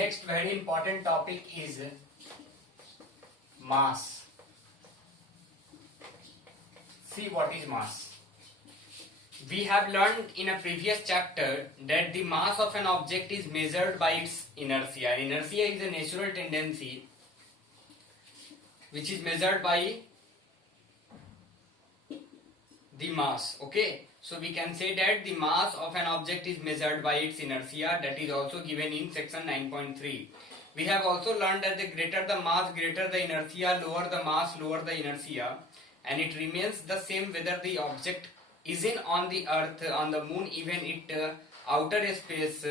Next very important topic is mass. See what is mass. We have learned in a previous chapter that the mass of an object is measured by its inertia. Inertia is a natural tendency which is measured by the mass. Okay, so we can say that the mass of an object is measured by its inertia. That is also given in section 9.3. We have also learned that the greater the mass, greater the inertia, lower the mass, lower the inertia, and it remains the same whether the object is on the earth, on the moon, even it outer space.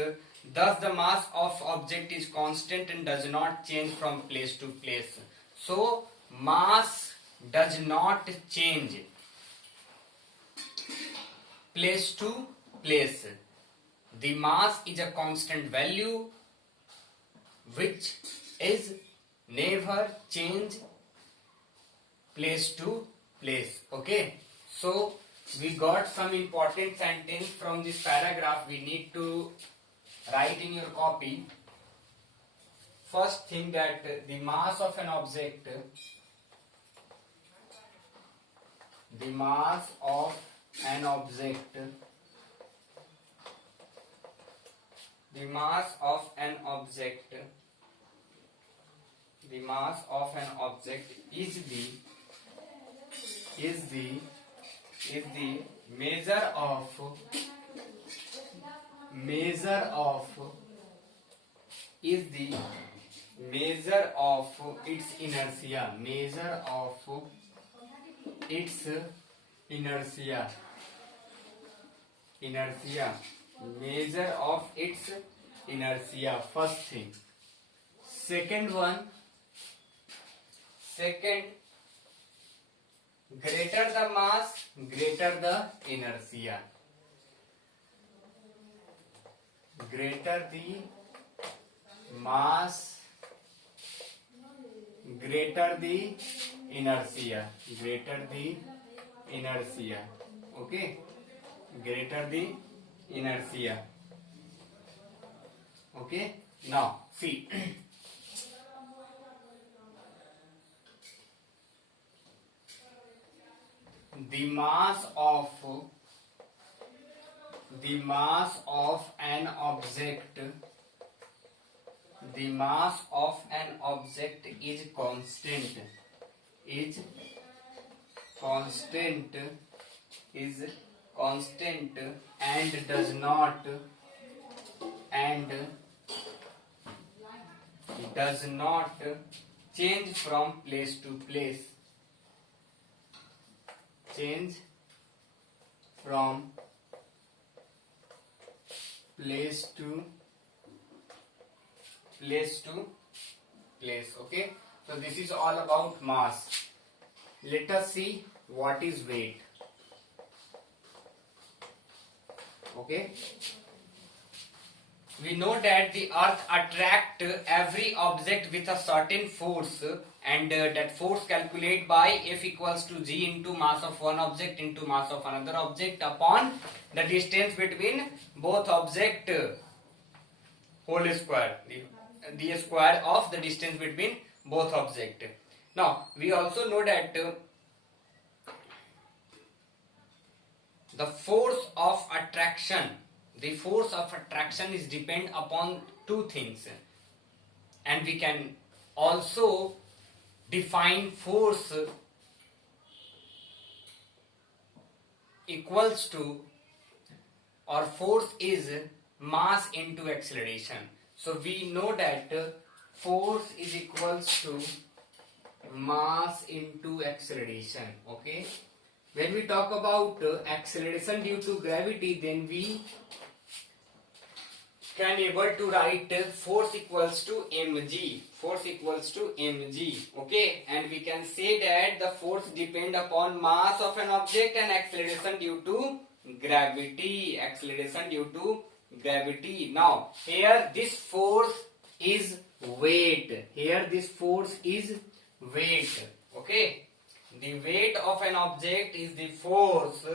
Thus the mass of object is constant and does not change from place to place. So mass does not change place to place. The mass is a constant value which is never change place to place. Okay, so we got some important sentence from this paragraph. We need to write in your copy. First thing, that the mass of an object, the mass of an object, the mass of an object, the mass of an object is the measure of is the measure of its inertia, measure of its inertia, measure of its inertia. First thing. Second one, greater the mass, greater the inertia. Greater the mass, greater the inertia. Greater the inertia. Okay, greater the inertia. Okay, now see. The mass of an object, the mass of an object is constant, and does not change from place to place. Change from place to place. Okay, so this is all about mass. Let us see what is weight. Okay, we know that the earth attracts every object with a certain force, and that force calculated by F equals to G into mass of one object into mass of another object upon the distance between both object, whole square, the square of the distance between both object. Now we also know that the force of attraction is depend upon two things, and we can also define force equals to, or force is mass into acceleration. So we know that force is equals to mass into acceleration. Okay, when we talk about acceleration due to gravity, then we can able to write force equals to mg. Okay, and we can say that the force depend upon mass of an object and acceleration due to gravity. Now here this force is weight. Okay, the weight of an object is the force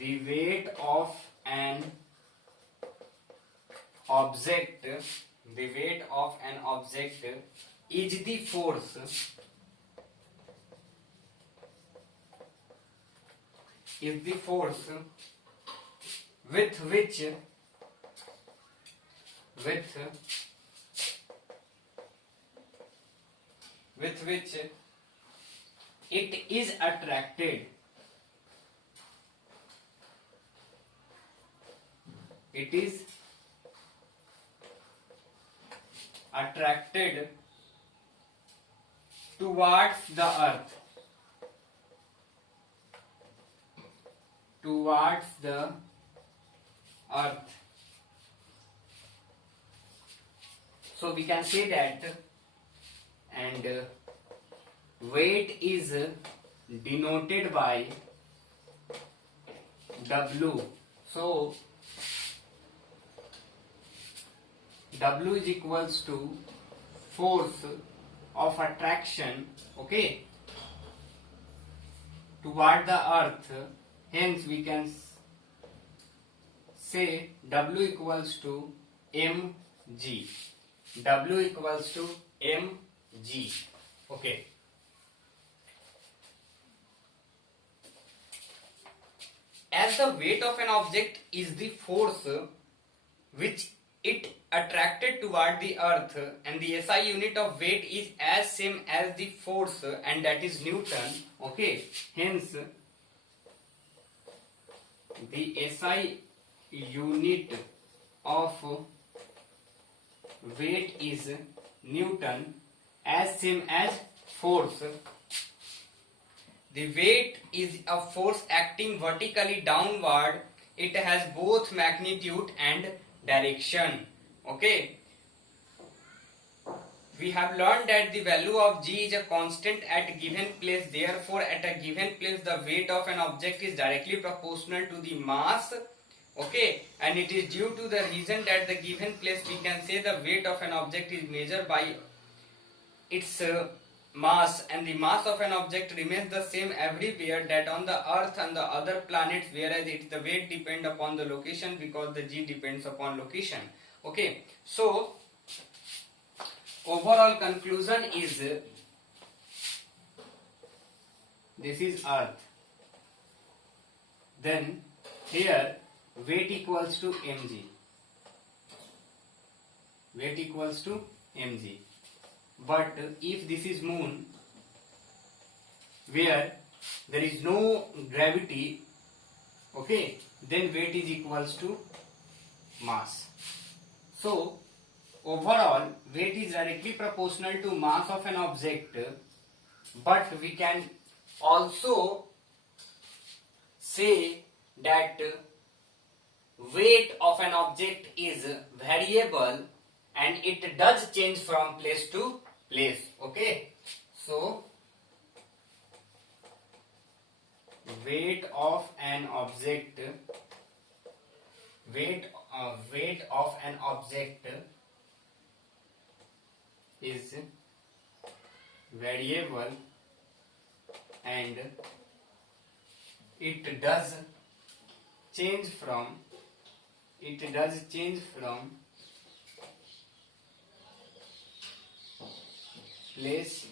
the weight of an object, the weight of an object is the force with which it is attracted. It is attracted towards the earth. Towards the earth. So we can say that, and weight is denoted by W. So W is equals to force of attraction, okay, toward the earth. Hence we can say W equals to mg. W equals to mg. Okay. As the weight of an object is the force which it attracted toward the earth, and the SI unit of weight is as same as the force, and that is Newton. Okay. Hence the SI unit of weight is Newton, as same as force. The weight is a force acting vertically downward. It has both magnitude and direction. Okay. We have learned that the value of g is a constant at a given place. Therefore, at a given place, the weight of an object is directly proportional to the mass. Okay, and it is due to the reason that the given place we can say the weight of an object is measured by its mass, and the mass of an object remains the same everywhere, that on the earth and the other planets, whereas the weight depends upon the location because the g depends upon location. Okay, so overall conclusion is this is earth, then here weight equals to mg. Weight equals to mg. But if this is moon, where there is no gravity, okay, then weight is equals to mass. So overall weight is directly proportional to mass of an object, but we can also say that weight of an object is variable and it does change from place to place. Okay, so weight of an object is variable and it does change from place